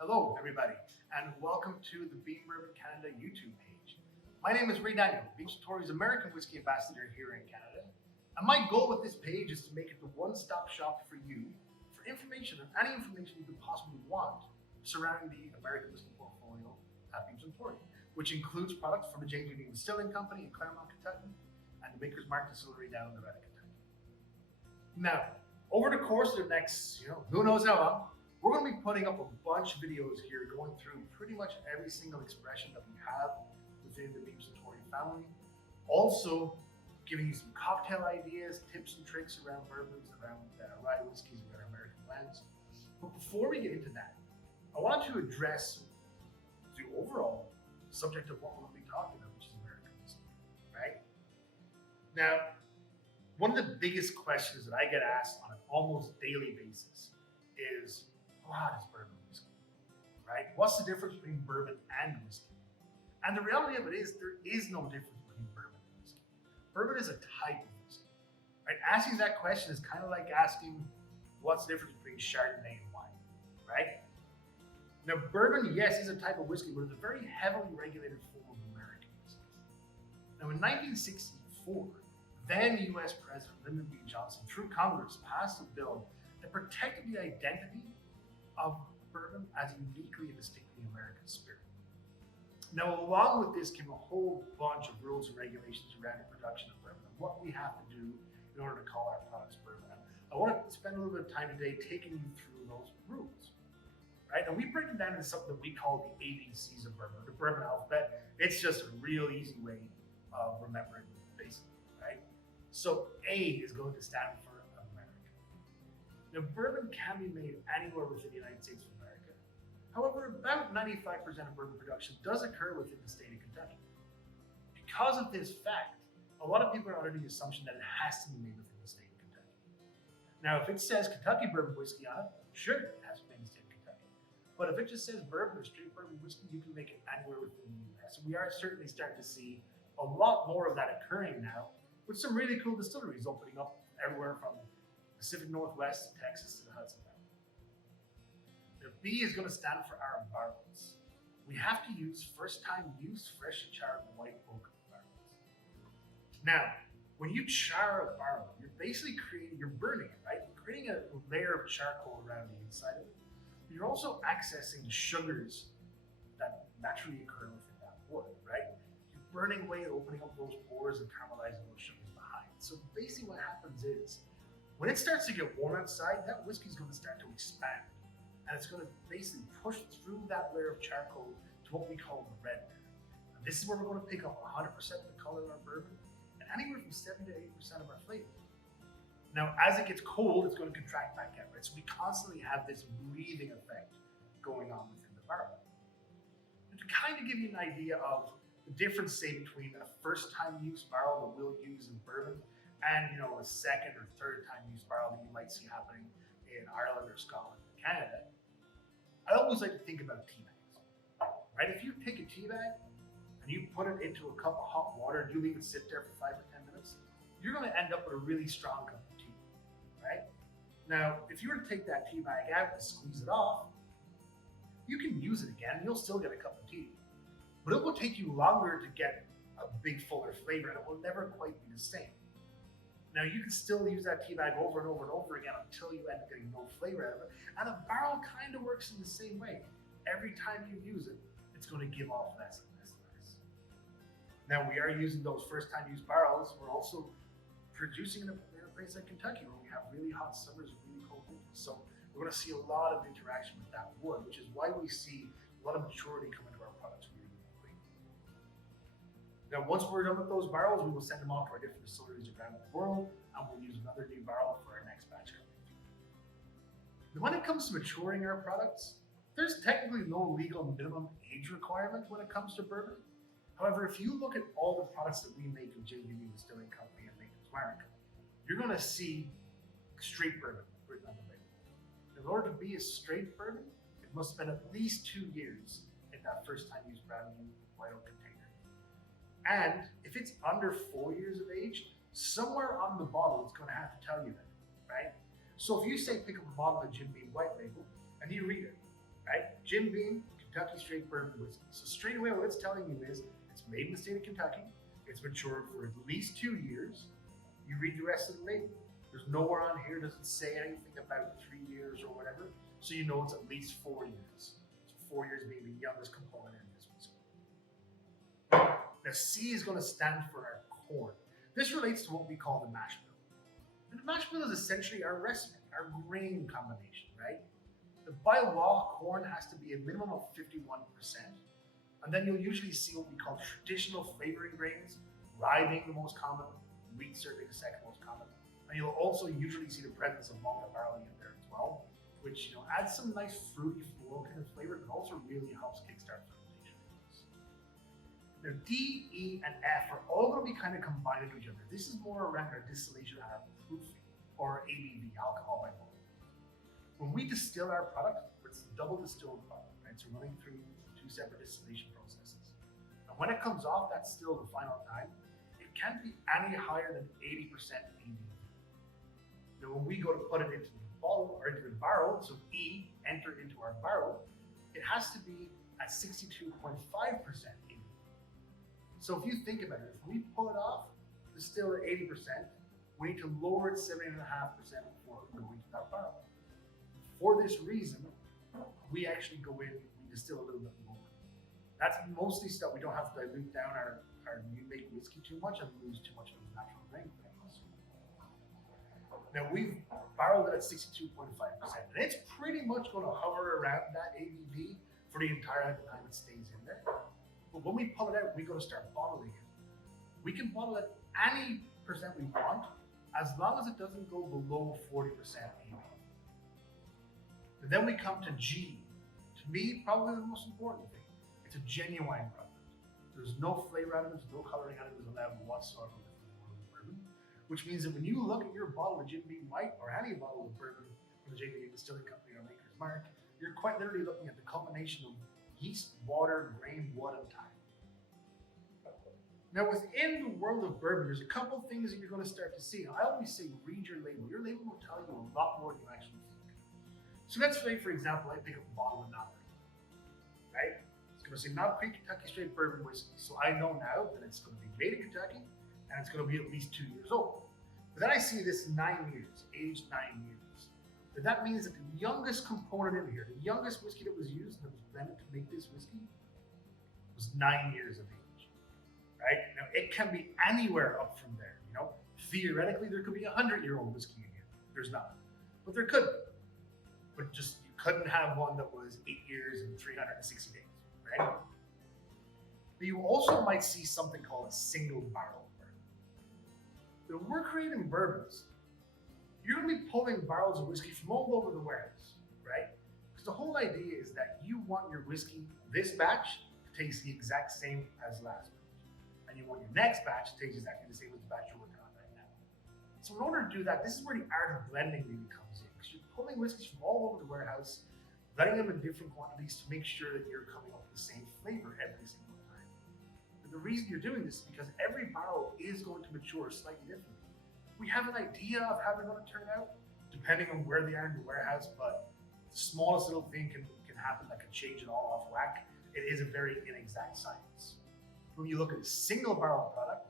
Hello, everybody, and welcome to the Bourbon Canada YouTube page. My name is Ray Daniel, Beach Tory's American Whiskey Ambassador here in Canada. And my goal with this page is to make it the one-stop shop for you for information and any information you could possibly want surrounding the American whiskey portfolio at Beach Tory, which includes products from the James Union Distilling Company in Claremont, Kentucky, and the Maker's Mark Distillery down in Loretta, Kentucky. Now, over the course of the next, who knows how long, we're going to be putting up a bunch of videos here going through pretty much every single expression that we have within the Beams and Tory family. Also, giving you some cocktail ideas, tips and tricks around bourbons, around rye whiskeys, around American blends. But before we get into that, I want to address the overall subject of what we're going to be talking about, which is American whiskey, right? Now, one of the biggest questions that I get asked on an almost daily basis is, what is bourbon whiskey, right? What's the difference between bourbon and whiskey? And the reality of it is there is no difference between bourbon and whiskey. Bourbon is a type of whiskey, right? Asking that question is kind of like asking what's the difference between Chardonnay and wine, right? Now, bourbon, yes, is a type of whiskey, but it's a very heavily regulated form of American whiskey. Now, in 1964, then U.S. President Lyndon B. Johnson, through Congress, passed a bill that protected the identity of bourbon as uniquely and distinctly American spirit. Now, along with this came a whole bunch of rules and regulations around the production of bourbon and what we have to do in order to call our products bourbon. I want to spend a little bit of time today taking you through those rules. Right? And we break them down into something that we call the ABCs of bourbon, the bourbon alphabet. It's just a real easy way of remembering basically, right? So A is going to stand for America. Now, bourbon can be made anywhere within the United States of America. However, about 95% of bourbon production does occur within the state of Kentucky. Because of this fact, a lot of people are under the assumption that it has to be made within the state of Kentucky. Now, if it says Kentucky bourbon whiskey on it, sure, it has to be made in the state of Kentucky. But if it just says bourbon or straight bourbon whiskey, you can make it anywhere within the U.S. And we are certainly starting to see a lot more of that occurring now, with some really cool distilleries opening up everywhere from Pacific Northwest to Texas to the Hudson Valley. The B is going to stand for our barrels. We have to use first-time use, freshly charred white oak barrels. Now, when you char a barrel, you're basically you're burning it, right? You're creating a layer of charcoal around the inside of it. But you're also accessing the sugars that naturally occur within that wood, right? You're burning away, opening up those pores and caramelizing those sugars behind. So basically what happens is, when it starts to get warm outside, that whiskey is going to start to expand. And it's going to basically push through that layer of charcoal to what we call the red layer. And this is where we're going to pick up 100% of the color of our bourbon and anywhere from 70 to 80% of our flavor. Now, as it gets cold, it's going to contract back out, right? So we constantly have this breathing effect going on within the barrel. And to kind of give you an idea of the difference, say, between a first-time use barrel that we'll use in bourbon and a second or third time use barrel that you might see happening in Ireland or Scotland or Canada, I always like to think about tea bags, right? If you take a tea bag and you put it into a cup of hot water and you leave it sit there for 5 or 10 minutes, you're going to end up with a really strong cup of tea, right? Now, if you were to take that tea bag out and squeeze it off, you can use it again and you'll still get a cup of tea, but it will take you longer to get a big fuller flavor and it will never quite be the same. Now, you can still use that tea bag over and over and over again until you end up getting no flavor out of it. And a barrel kind of works in the same way. Every time you use it, it's going to give off less and less and less. Now, we are using those first-time use barrels. We're also producing in a place like Kentucky where we have really hot summers and really cold winters. So we're going to see a lot of interaction with that wood, which is why we see a lot of maturity come into our products really quickly. Now, once we're done with those barrels, we will send them off to our different distilleries around the world, and we'll use another new barrel for our next batch coming through. Now, when it comes to maturing our products, there's technically no legal minimum age requirement when it comes to bourbon. However, if you look at all the products that we make in James Union Distilling Company and Maker's Mark, you're going to see straight bourbon written on the label. In order to be a straight bourbon, it must spend at least 2 years in that first-time use brand new white oak container. And if it's under 4 years of age, somewhere on the bottle it's going to have to tell you that, right? So if you say pick up a bottle of Jim Beam White Label and you read it, right? Jim Beam, Kentucky straight bourbon whiskey. So straight away, what it's telling you is it's made in the state of Kentucky. It's matured for at least 2 years. You read the rest of the label. There's nowhere on here doesn't say anything about 3 years or whatever. So you know it's at least 4 years. So 4 years being the youngest component in this whiskey. Now C is going to stand for our corn. This relates to what we call the mash bill. And the mash bill is essentially our recipe, our grain combination, right? By law, corn has to be a minimum of 51%. And then you'll usually see what we call traditional flavoring grains, rye being the most common, wheat certainly the second most common. And you'll also usually see the presence of malted barley in there as well, which adds some nice fruity floral kind of flavor, but also really helps kickstart fermentation. Now D, E, and F are all going to be kind of combined into each other. This is more around our distillation and our proofing, or ABV, alcohol by volume. When we distill our product, it's a double distilled product, right? So running through 2 separate distillation processes. And when it comes off that still the final time, it can't be any higher than 80% ABV. Now when we go to put it into the bottle or into the barrel, so E, enter into our barrel, it has to be at 62.5% ABV. So if you think about it, if we pull it off, distill at 80%, we need to lower it 7.5% before we go into that barrel. For this reason, we actually go in, we distill a little bit more. That's mostly stuff we don't have to dilute down our new make whiskey too much and lose too much of those natural grain things. Now we've barreled it at 62.5%, and it's pretty much going to hover around that ABV for the entire time it stays in there. But when we pull it out, we got to start bottling it. We can bottle it any percent we want, as long as it doesn't go below 40% ABV. And then we come to G. To me, probably the most important thing. It's a genuine product. There's no flavor additives, no coloring additives allowed whatsoever with the world of bourbon. Which means that when you look at your bottle of Jim Beam White or any bottle of bourbon from the JB Distilling Company or Maker's Mark, you're quite literally looking at the combination of yeast, water, grain, wood, and time. Now within the world of bourbon, there's a couple things that you're going to start to see. I always say read your label. Your label will tell you a lot more than you actually think. So let's say, for example, I pick up a bottle of Knob Creek, right? It's going to say Knob Creek Kentucky Straight Bourbon Whiskey. So I know now that it's going to be made in Kentucky and it's going to be at least 2 years old. But then I see this 9 years, aged 9 years. But that means that the youngest component in here, the youngest whiskey that was used and that was blended to make this whiskey was 9 years of age, right? Now it can be anywhere up from there, Theoretically, there could be a 100-year-old whiskey in here. There's not, but there could be. But just you couldn't have one that was 8 years and 360 days, right? But you also might see something called a single barrel bourbon. When we're creating bourbons, you're going to be pulling barrels of whiskey from all over the warehouse, right? Because the whole idea is that you want your whiskey, this batch, to taste the exact same as last batch. And you want your next batch to taste exactly the same as the batch you're working on right now. So in order to do that, this is where the art of blending really comes in. Because you're pulling whiskeys from all over the warehouse, blending them in different quantities to make sure that you're coming up with the same flavor every single time. And the reason you're doing this is because every barrel is going to mature slightly differently. We have an idea of how they're going to turn out, depending on where they are in the warehouse, but the smallest little thing can happen that can change it all off whack. It is a very inexact science. When you look at a single barrel product,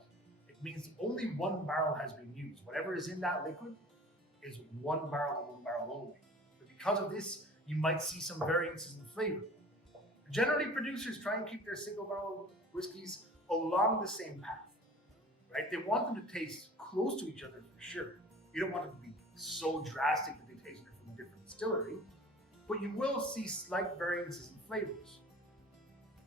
it means only one barrel has been used. Whatever is in that liquid is one barrel and one barrel only. But because of this, you might see some variances in flavor. Generally, producers try and keep their single barrel whiskeys along the same path, right? They want them to taste close to each other for sure. You don't want them to be so drastic that they taste it from a different distillery, but you will see slight variances in flavors.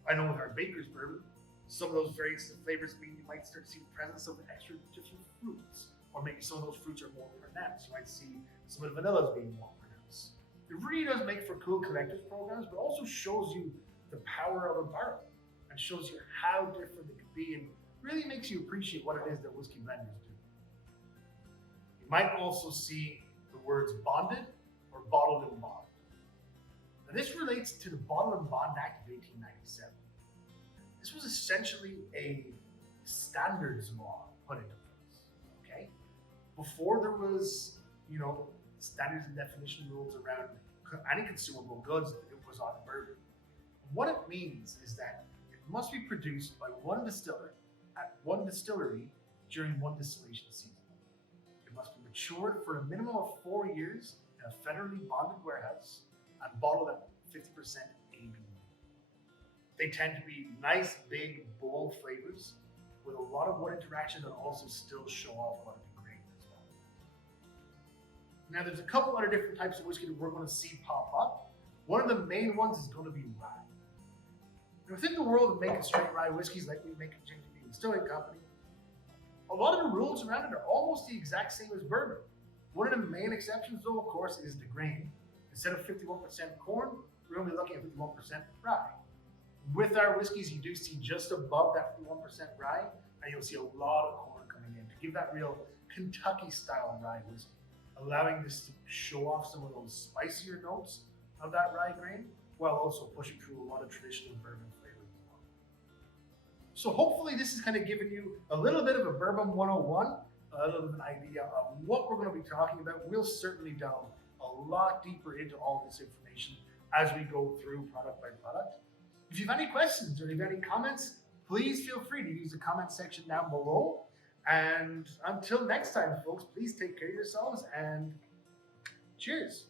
I know with our Baker's bourbon, some of those variances in flavors mean you might start to see the presence of extra different fruits, or maybe some of those fruits are more pronounced. You might see some of the vanillas being more pronounced. It really does make for cool collector's programs, but also shows you the power of a barrel and shows you how different it could be and really makes you appreciate what it is that whiskey blenders do. You might also see the words bonded or bottled and bond. Now this relates to the Bottled and Bond Act of 1897. This was essentially a standards law put into place, okay? Before there was, standards and definition rules around any consumable goods that it was on bourbon. What it means is that it must be produced by one distiller at one distillery during one distillation season. It must be matured for a minimum of 4 years in a federally bonded warehouse and bottled at 50% ABV. They tend to be nice, big, bold flavors with a lot of wood interaction that also still show off a lot of the grain as well. Now, there's a couple other different types of whiskey that we're going to see pop up. One of the main ones is going to be rye. And within the world of making straight rye whiskeys like we make at James Beam Distilling Company, a lot of the rules around it are almost the exact same as bourbon. One of the main exceptions, though, of course, is the grain. Instead of 51% corn, we're going to be looking at 51% rye. With our whiskeys, you do see just above that 51% rye, and you'll see a lot of corn coming in to give that real Kentucky-style rye whiskey, allowing this to show off some of those spicier notes of that rye grain, while also pushing through a lot of traditional bourbon flavors as well. So hopefully this has kind of given you a little bit of a Bourbon 101, a little bit of an idea of what we're going to be talking about. We'll certainly delve a lot deeper into all this information as we go through product by product. If you have any questions or you have any comments, please feel free to use the comment section down below. And until next time, folks, please take care of yourselves and cheers.